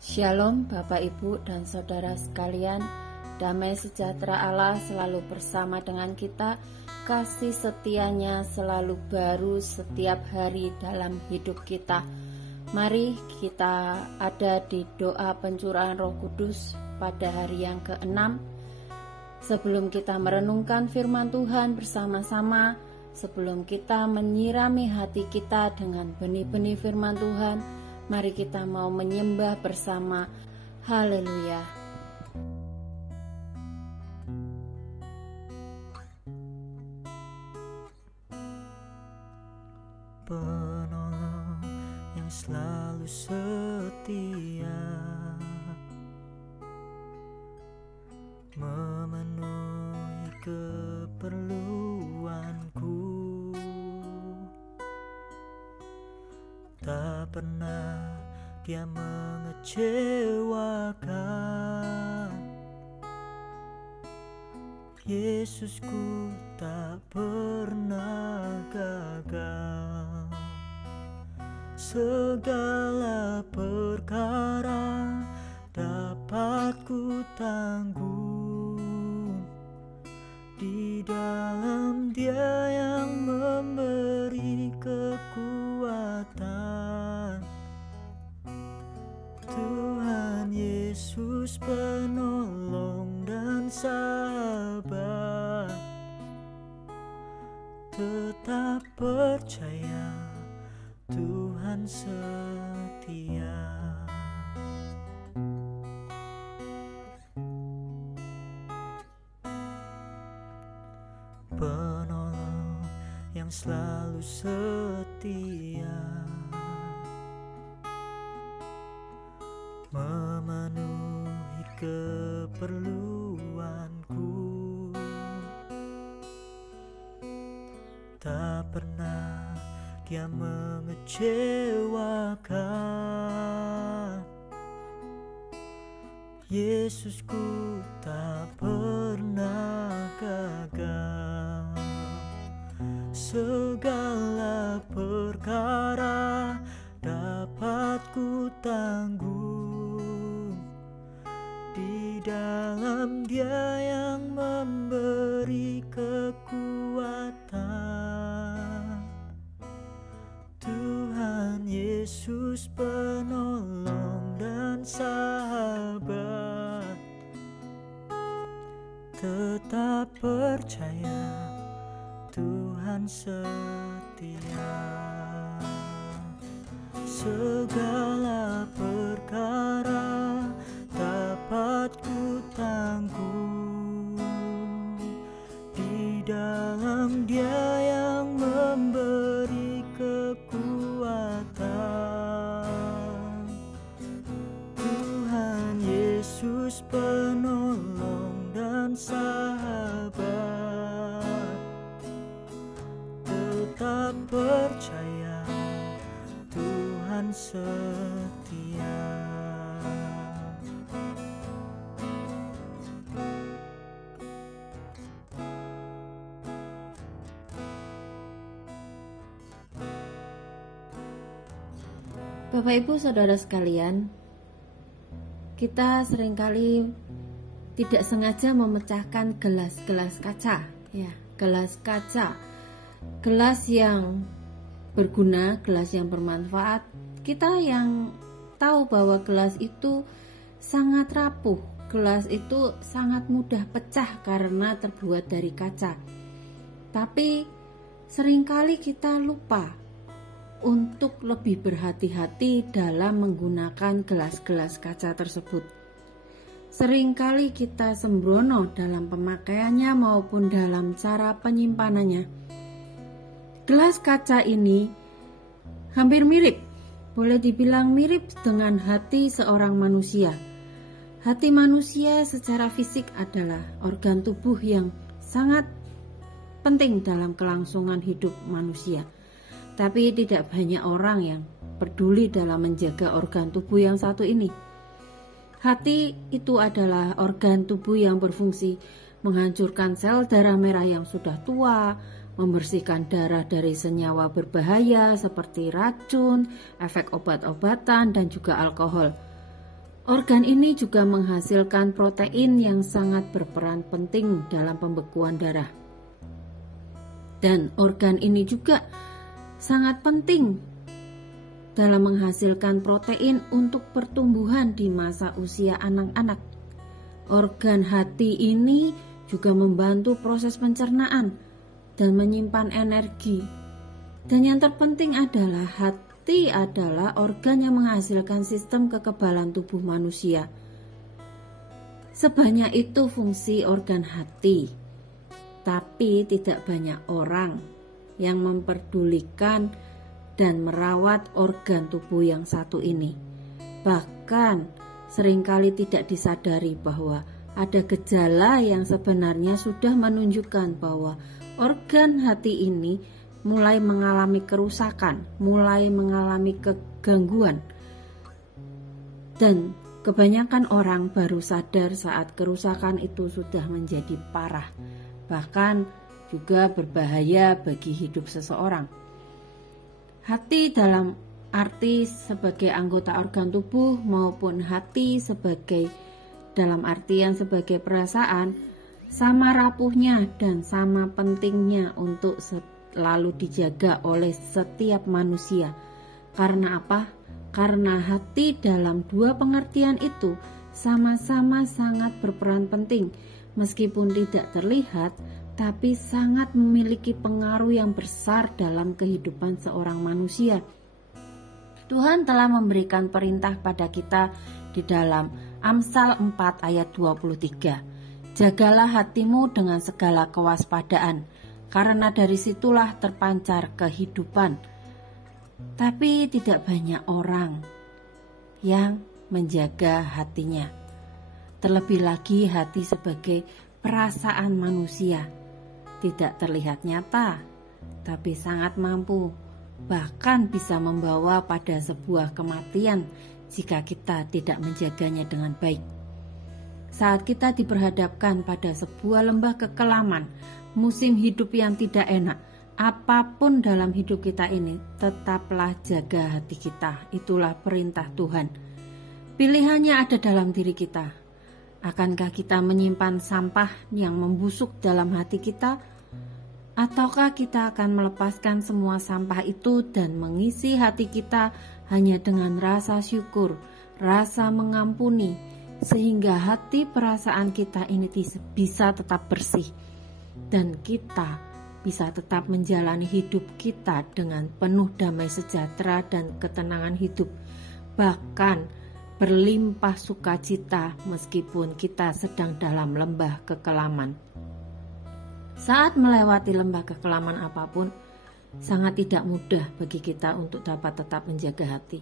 Shalom Bapak Ibu dan Saudara sekalian, damai sejahtera Allah selalu bersama dengan kita, kasih setianya selalu baru setiap hari dalam hidup kita. Mari kita ada di doa pencurahan Roh Kudus pada hari yang ke-6. Sebelum kita merenungkan firman Tuhan bersama-sama, sebelum kita menyirami hati kita dengan benih-benih firman Tuhan, mari kita mau menyembah bersama. Haleluya. Penolong yang selalu setia, memenuhi keperluanku. Tak pernah Dia mengecewakan. Yesusku tak pernah gagal. Segala perkara dapat ku tanggung di dalam Dia yang memberi kekuatan. Tuhan Yesus penolong dan sahabat, tetap percaya Tuhan setia. Penolong yang selalu setia, memenuhi keperluanku. Tak pernah Dia mengecewakan. Yesusku tak pernah gagal. Segala perkara dapat ku tanggung di dalam Dia yang memberi kekuatan. Tuhan Yesus penolong dan sahabat, tetap percaya Tuhan setia. Segala perkara dapat ku tanggung di dalam Dia yang memberi kekuatan. Tuhan Yesus penolong dan sahabat, tetap percaya Tuhan setia. Bapak Ibu Saudara sekalian, kita seringkali tidak sengaja memecahkan gelas-gelas kaca, gelas kaca, gelas yang berguna, gelas yang bermanfaat. Kita yang tahu bahwa gelas itu sangat rapuh, gelas itu sangat mudah pecah karena terbuat dari kaca. Tapi seringkali kita lupa untuk lebih berhati-hati dalam menggunakan gelas-gelas kaca tersebut. Seringkali kita sembrono dalam pemakaiannya maupun dalam cara penyimpanannya. Gelas kaca ini hampir mirip, boleh dibilang mirip dengan hati seorang manusia. Hati manusia secara fisik adalah organ tubuh yang sangat penting dalam kelangsungan hidup manusia. Tapi tidak banyak orang yang peduli dalam menjaga organ tubuh yang satu ini. Hati itu adalah organ tubuh yang berfungsi menghancurkan sel darah merah yang sudah tua, membersihkan darah dari senyawa berbahaya seperti racun, efek obat-obatan, dan juga alkohol. Organ ini juga menghasilkan protein yang sangat berperan penting dalam pembekuan darah. Dan organ ini juga sangat penting dalam menghasilkan protein untuk pertumbuhan di masa usia anak-anak. Organ hati ini juga membantu proses pencernaan dan menyimpan energi. Dan yang terpenting adalah hati adalah organ yang menghasilkan sistem kekebalan tubuh manusia. Sebanyak itu fungsi organ hati, tapi tidak banyak orang yang memperdulikan dan merawat organ tubuh yang satu ini. Bahkan seringkali tidak disadari bahwa ada gejala yang sebenarnya sudah menunjukkan bahwa organ hati ini mulai mengalami kerusakan, mulai mengalami kegangguan. Dan kebanyakan orang baru sadar saat kerusakan itu sudah menjadi parah, bahkan juga berbahaya bagi hidup seseorang. Hati dalam arti sebagai anggota organ tubuh maupun hati dalam artian sebagai perasaan sama rapuhnya dan sama pentingnya untuk selalu dijaga oleh setiap manusia. Karena apa? Karena hati dalam dua pengertian itu sama-sama sangat berperan penting, meskipun tidak terlihat, tapi sangat memiliki pengaruh yang besar dalam kehidupan seorang manusia. Tuhan telah memberikan perintah pada kita di dalam Amsal 4 ayat 23. Jagalah hatimu dengan segala kewaspadaan, karena dari situlah terpancar kehidupan. Tapi tidak banyak orang yang menjaga hatinya. Terlebih lagi hati sebagai perasaan manusia. Tidak terlihat nyata, tapi sangat mampu, bahkan bisa membawa pada sebuah kematian jika kita tidak menjaganya dengan baik. Saat kita diperhadapkan pada sebuah lembah kekelaman, musim hidup yang tidak enak, apapun dalam hidup kita ini, tetaplah jaga hati kita. Itulah perintah Tuhan. Pilihannya ada dalam diri kita. Akankah kita menyimpan sampah yang membusuk dalam hati kita? Ataukah kita akan melepaskan semua sampah itu dan mengisi hati kita hanya dengan rasa syukur, rasa mengampuni, sehingga hati perasaan kita ini bisa tetap bersih dan kita bisa tetap menjalani hidup kita dengan penuh damai sejahtera dan ketenangan hidup, bahkan berlimpah sukacita meskipun kita sedang dalam lembah kekelaman. Saat melewati lembah kekelaman apapun, sangat tidak mudah bagi kita untuk dapat tetap menjaga hati.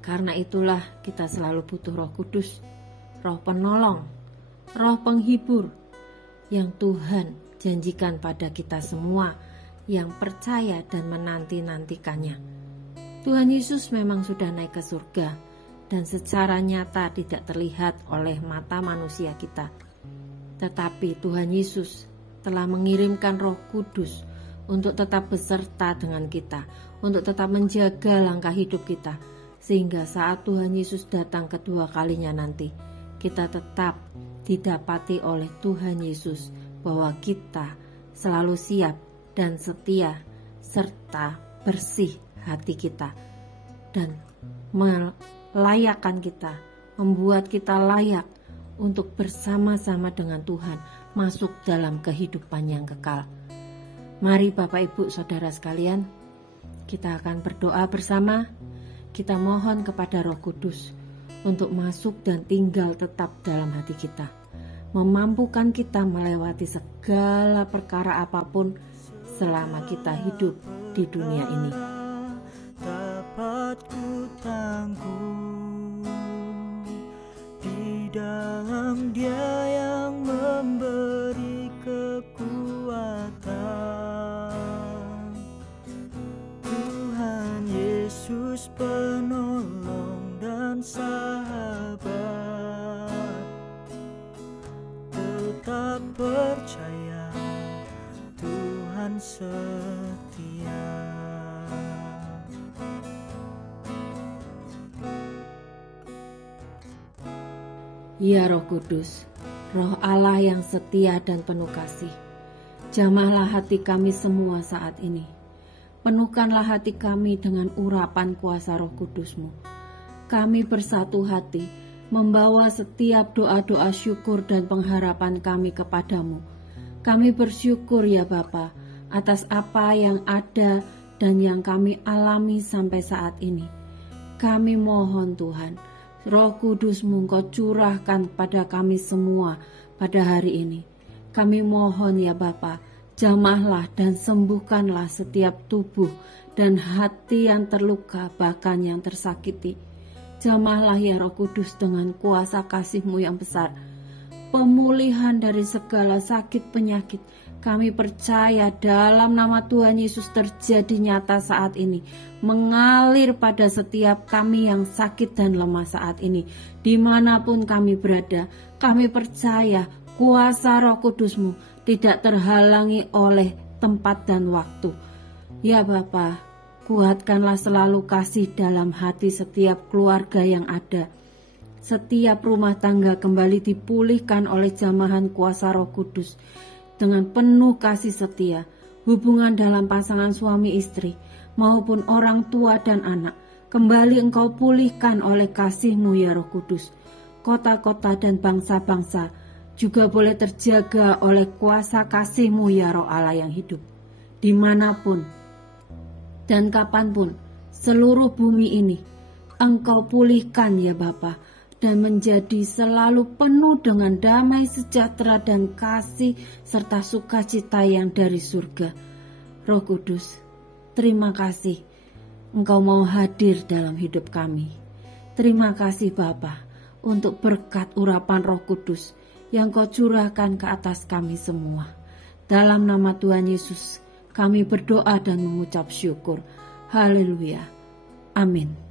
Karena itulah kita selalu butuh Roh Kudus, Roh penolong, Roh penghibur yang Tuhan janjikan pada kita semua yang percaya dan menanti-nantikannya. Tuhan Yesus memang sudah naik ke surga dan secara nyata tidak terlihat oleh mata manusia kita. Tetapi Tuhan Yesus telah mengirimkan Roh Kudus untuk tetap beserta dengan kita, untuk tetap menjaga langkah hidup kita, sehingga saat Tuhan Yesus datang kedua kalinya nanti, kita tetap didapati oleh Tuhan Yesus bahwa kita selalu siap dan setia serta bersih hati kita dan melayakkan kita, membuat kita layak untuk bersama-sama dengan Tuhan masuk dalam kehidupan yang kekal. Mari Bapak Ibu Saudara sekalian, kita akan berdoa bersama. Kita mohon kepada Roh Kudus untuk masuk dan tinggal tetap dalam hati kita, memampukan kita melewati segala perkara apapun selama kita hidup di dunia ini. Dapat ku tangguh di dalam Dia yang memberi kekuatan. Tuhan Yesus penolong dan sahabat, tetap percaya Tuhan setia. Ya Roh Kudus, Roh Allah yang setia dan penuh kasih, jamahlah hati kami semua saat ini. Penuhkanlah hati kami dengan urapan kuasa Roh Kudus-Mu. Kami bersatu hati, membawa setiap doa-doa syukur dan pengharapan kami kepadamu. Kami bersyukur ya Bapa, atas apa yang ada dan yang kami alami sampai saat ini. Kami mohon Tuhan, Roh Kudus-Mu Engkau curahkan pada kami semua pada hari ini. Kami mohon ya Bapa, jamahlah dan sembuhkanlah setiap tubuh dan hati yang terluka bahkan yang tersakiti. Jamahlah ya Roh Kudus dengan kuasa kasih-Mu yang besar. Pemulihan dari segala sakit penyakit kami percaya dalam nama Tuhan Yesus terjadi nyata saat ini, mengalir pada setiap kami yang sakit dan lemah saat ini. Dimanapun kami berada, kami percaya kuasa Roh Kudus-Mu tidak terhalangi oleh tempat dan waktu. Ya Bapa, kuatkanlah selalu kasih dalam hati setiap keluarga yang ada. Setiap rumah tangga kembali dipulihkan oleh jamahan kuasa Roh Kudus dengan penuh kasih setia. Hubungan dalam pasangan suami istri maupun orang tua dan anak kembali Engkau pulihkan oleh kasih-Mu ya Roh Kudus. Kota-kota dan bangsa-bangsa juga boleh terjaga oleh kuasa kasih-Mu ya Roh Allah yang hidup. Dimanapun dan kapanpun seluruh bumi ini Engkau pulihkan ya Bapa, dan menjadi selalu penuh dengan damai sejahtera dan kasih serta sukacita yang dari surga. Roh Kudus, terima kasih Engkau mau hadir dalam hidup kami. Terima kasih Bapa untuk berkat urapan Roh Kudus yang Kau curahkan ke atas kami semua. Dalam nama Tuhan Yesus kami berdoa dan mengucap syukur. Haleluya. Amin.